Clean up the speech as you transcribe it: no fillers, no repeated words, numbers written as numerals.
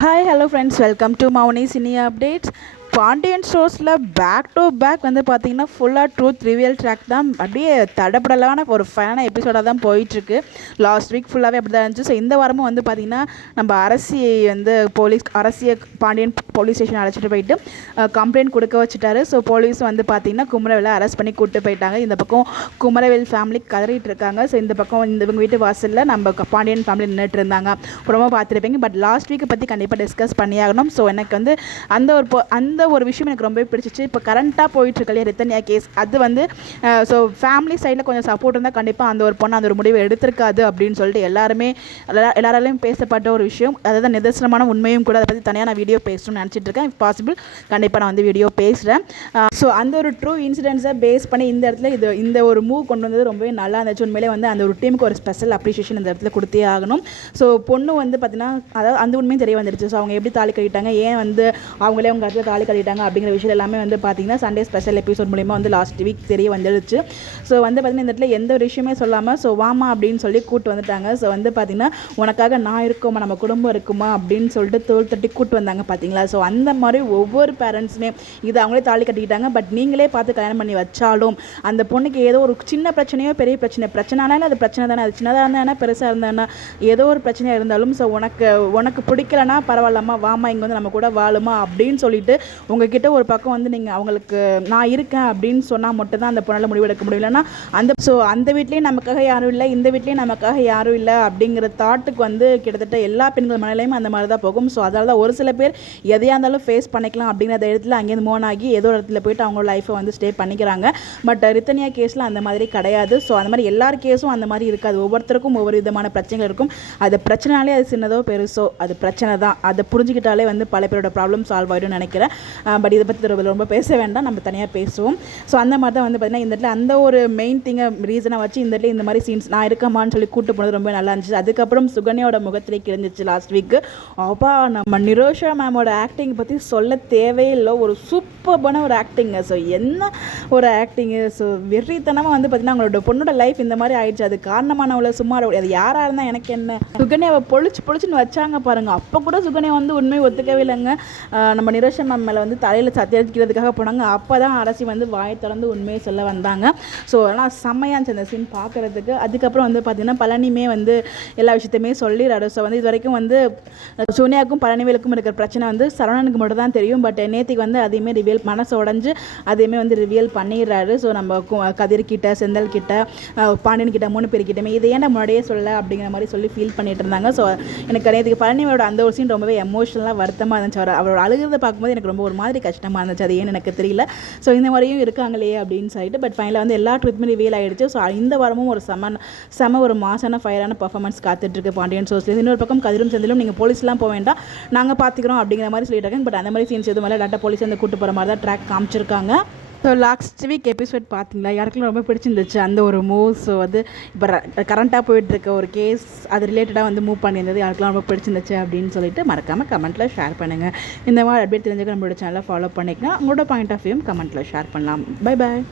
Hi, hello friends, welcome to Mauni Cine Updates. Pandian ஸ்டோர்ஸில் back to back வந்து பார்த்திங்கன்னா ஃபுல்லாக ட்ரூத் ரிவியல் ட்ராக் தான் அப்படியே தடப்படலான ஒரு ஃபைனான எபிசோடாக தான் போயிட்டுருக்கு. லாஸ்ட் வீக் ஃபுல்லாகவே அப்படி தான் இருந்துச்சு. ஸோ இந்த வாரமும் வந்து பார்த்திங்கன்னா நம்ம அரசியை வந்து அரசியை பாண்டியன் போலீஸ் ஸ்டேஷன் அழைச்சிட்டு போயிட்டு கம்ப்ளைண்ட் கொடுக்க வச்சுட்டாரு. ஸோ போலீஸ் வந்து பார்த்திங்கன்னா குமரவேலை அரெஸ்ட் பண்ணி கூப்பிட்டு போயிட்டாங்க. இந்த பக்கம் குமரவேல் ஃபேமிலி கதறிட்டு இருக்காங்க. ஸோ இந்த பக்கம் இவங்க வீட்டு வாசலில் நம்ம பாண்டியன் ஃபேமிலி நின்றுட்டு இருந்தாங்க. ரொம்ப பார்த்துருப்பீங்க. பட் லாஸ்ட் வீக்கை பற்றி கண்டிப்பாக டிஸ்கஸ் பண்ணியாகணும். ஸோ எனக்கு வந்து அந்த ஒரு விஷயம் எனக்கு ரொம்பவே பிடிச்சிச்சு. இப்போ கரண்ட்டாக போயிட்டுருக்கு இல்லையா ரித்தன்யா கேஸ், அது வந்து ஸோ ஃபேமிலி சைடில் கொஞ்சம் சப்போர்ட் இருந்தால் கண்டிப்பாக அந்த ஒரு பொண்ணு அந்த ஒரு முடிவை எடுத்திருக்காது அப்படின்னு சொல்லிட்டு எல்லாராலையும் பேசப்பட்ட ஒரு விஷயம். அதாவது நிதர்சனமான உண்மையும் கூட. அதை பற்றி தனியாக நான் வீடியோ பேசணும்னு நினச்சிட்டு இருக்கேன். இஃப் பாசிபிள் கண்டிப்பாக நான் வந்து வீடியோ பேசுகிறேன். ஸோ அந்த ஒரு ட்ரூ இன்சிடென்ட்ஸை பேஸ் பண்ணி இந்த இடத்துல இந்த ஒரு மூவ் கொண்டு வந்தது ரொம்பவே நல்லா இருந்துச்சு. உண்மையிலே வந்து அந்த ஒரு டீமுக்கு ஒரு ஸ்பெஷல் அப்ரிஷியேஷன் இந்த இடத்துல கொடுத்தே ஆகணும். ஸோ பொண்ணு வந்து பார்த்திங்கன்னா அதாவது அந்த உண்மையும் தெரிய வந்துடுச்சு. ஸோ அவங்க எப்படி தாலி கட்டிட்டாங்க, ஏன் வந்து அவங்களே அவங்க இடத்துல தாலி கட்டிட்டாங்க அப்படிங்கிற விஷயம் எல்லாமே வந்து பார்த்திங்கன்னா சண்டே ஸ்பெஷல் எபிசோட் மூலிமா வந்து லாஸ்ட் வீக் தெரிய வந்துடுச்சு. ஸோ வந்து பார்த்திங்கன்னா இந்த இடத்துல எந்த ஒரு விஷயமே சொல்லாமல் ஸோ வாமா அப்படின்னு சொல்லி கூப்பிட்டு வந்துட்டாங்க. ஸோ வந்து பார்த்திங்கன்னா உனக்காக நான் இருக்குமா, நம்ம குடும்பம் இருக்குமா அப்படின்னு சொல்லிட்டு தோல் தட்டி கூப்பிட்டு வந்தாங்க பார்த்தீங்களா. ஸோ அந்த மாதிரி ஒவ்வொரு பேரண்ட்ஸுமே இது அவங்களே தாலி கட்டிக்கிட்டாங்க. பட் நீங்களே பார்த்து கல்யாணம் பண்ணி வச்சாலும் அந்த பொண்ணுக்கு ஏதோ ஒரு சின்ன பிரச்சனையோ பெரிய பிரச்சனைனாலும் அது பிரச்சனை தானே. அது சின்னதாக இருந்தா பெருசாக இருந்தானா ஏதோ ஒரு பிரச்சனையாக இருந்தாலும் ஸோ உனக்கு பிடிக்கலனா பரவாயில்லம்மா, வாமா இங்கே வந்து நம்ம கூட வாழுமா அப்படின்னு சொல்லிட்டு உங்ககிட்ட ஒரு பக்கம் வந்து நீங்கள் அவங்களுக்கு நான் இருக்கேன் அப்படின்னு சொன்னால் மட்டும்தான் அந்த பொண்ணால் முடிவெடுக்க முடியலன்னா அந்த வீட்லேயும் நமக்காக யாரும் இல்லை, இந்த வீட்லேயும் நமக்காக யாரும் இல்லை அப்படிங்கிற தாட்டுக்கு வந்து கிட்டத்தட்ட எல்லா பெண்கள் மனநிலையும் அந்த மாதிரி தான் போகும். ஸோ அதனால தான் ஒரு சில பேர் எதையாக இருந்தாலும் ஃபேஸ் பண்ணிக்கலாம் அப்படிங்கிற இடத்துல அங்கேருந்து மூவ் ஆகி ஏதோ ஒரு இடத்துல போயிட்டு அவங்களோட லைஃப்பை வந்து ஸ்டே பண்ணிக்கிறாங்க. பட் ரித்தன்யா கேஸில் அந்த மாதிரி கிடையாது. ஸோ அந்த மாதிரி எல்லார் கேஸும் அந்த மாதிரி இருக்காது. ஒவ்வொருத்தருக்கும் ஒவ்வொரு விதமான பிரச்சனைகள் இருக்கும். அது பிரச்சனாலே அது சின்னதோ பெருசோ அது பிரச்சனை தான். அதை புரிஞ்சுக்கிட்டாலே வந்து பல பேரோட ப்ராப்ளம் சால்வ் ஆகிடும் நினைக்கிறேன். பட் இதை பற்றி ரொம்ப பேச வேண்டாம், நம்ம தனியாக பேசுவோம். ஸோ அந்த மாதிரி தான் வந்து பார்த்திங்கன்னா இந்த இடத்துல அந்த ஒரு மெயின் திங்கை ரீசனாக வச்சு இந்த இடத்துல இந்த மாதிரி சீன்ஸ் நான் இருக்கமான்னு சொல்லி கூட்டு போனது ரொம்ப நல்லா இருந்துச்சு. அதுக்கப்புறம் சுகன்யாவோட முகத்திலே கிழிஞ்சிச்சு லாஸ்ட் வீக்கு. அப்பா நம்ம நிரோஷா மேமோட ஆக்டிங் பற்றி சொல்ல தேவையில்லை. ஒரு சூப்பர்பான ஒரு ஆக்டிங்கு. ஸோ என்ன ஒரு ஆக்டிங்கு. ஸோ வெறித்தனமாக வந்து பார்த்திங்கன்னா அவங்களோட பொண்ணோட லைஃப் இந்த மாதிரி ஆயிடுச்சு. அது காரணமானவளை சும்மா அது யாராக இருந்தால் எனக்கு என்ன. சுகன்யாவை பொழிச்சுன்னு வச்சாங்க பாருங்கள். அப்போ கூட சுகன்யா வந்து உண்மையை ஒத்துக்கவே இல்லைங்க. நம்ம நிரோஷா மேம் மேலே வந்து தலையில் சத்தியடிக்கிறதுக்காக போனாங்க. அப்போ தான் அரசி வந்து வாயை திறந்து உண்மையை சொல்ல வந்தாங்க. ஸோ அதெல்லாம் செம்மையாக இருந்துச்சு அந்த சீன் பார்க்குறதுக்கு. அதுக்கப்புறம் வந்து பார்த்திங்கன்னா பழனியுமே வந்து எல்லா விஷயத்தையுமே சொல்லிடுறாரு. ஸோ வந்து இது வரைக்கும் வந்து சோனியாவுக்கும் பழனிவேலுக்கும் இருக்கிற பிரச்சனை வந்து சரவணனுக்கு மட்டும் தான் தெரியும். பட் நேத்திக்கு வந்து அதையுமே ரிவியல் மனசு உடஞ்சு அதையுமே வந்து ரிவியல் பண்ணிடுறாரு. ஸோ நம்ம கதிர்கிட்ட, செந்தல் கிட்ட, பாண்டியன் கிட்ட 3 பேர்கிட்டமே இதை ஏன் முன்னாடியே சொல்ல அப்படிங்கிற மாதிரி சொல்லி ஃபீல் பண்ணிட்டு இருந்தாங்க. ஸோ எனக்கு நேற்றுக்கு பழனியோட அந்த ஒரு சீன் ரொம்பவே எமோஷனலாக வருத்தமாக இருந்துச்சு. அவரோட அழுகிறத பார்க்கும்போது எனக்கு ரொம்ப ஒரு மாதிரி கஷ்டமாக இருந்துச்சு. அது ஏன்னு எனக்கு தெரியல. ஸோ இந்த மாதிரியும் இருக்காங்களே அப்படின்னு சொல்லிட்டு. பட் ஃபைனலாக வந்து எல்லா ட்ரூத்துமே ரிவீல் ஆகிடுச்சு. ஸோ இந்த வாரமும் ஒரு செம ஒரு மாசான ஃபயரான பர்ஃபார்மன்ஸ் காத்துட்ருக்கு பாண்டியன் ஷோஸ்லேருந்து. இன்னொரு பக்கம் கதிரும் செந்திலும் நீங்கள் போலீஸ்லாம் போக வேண்டாம், நாங்கள் பார்த்துக்கிறோம் அப்படிங்கிற மாதிரி சொல்லிட்டு இருக்காங்க. பட் அந்த மாதிரி சீன்ஸ் எதுவும் இல்லை. டாட்டா போலீஸ் வந்து கூட்டு போகிற மாதிரி தான் ட்ராக் காமிச்சிருக்காங்க. ஸோ லாஸ்ட் வீக் எபிசோட் பார்த்தீங்களா, யாருக்கெல்லாம் ரொம்ப பிடிச்சிருந்துச்சு அந்த ஒரு மூவ். ஸோ அது இப்போ கரண்ட்டாக போயிட்டுருக்க ஒரு கேஸ் அது ரிலேட்டடாக வந்து மூவ் பண்ணியிருந்தது யாருக்கெல்லாம் ரொம்ப பிடிச்சிருந்துச்சு அப்படின்னு சொல்லிட்டு மறக்காமல் கமெண்ட்டில் ஷேர் பண்ணுங்கள். இந்த மாதிரி அப்டேட் தெரிஞ்சுக்க நம்மளோட சேனலை ஃபாலோ பண்ணிக்கலாம். உங்களோட பாயிண்ட் ஆஃப் வியூ கமெண்ட்டில் ஷேர் பண்ணலாம். Bye bye.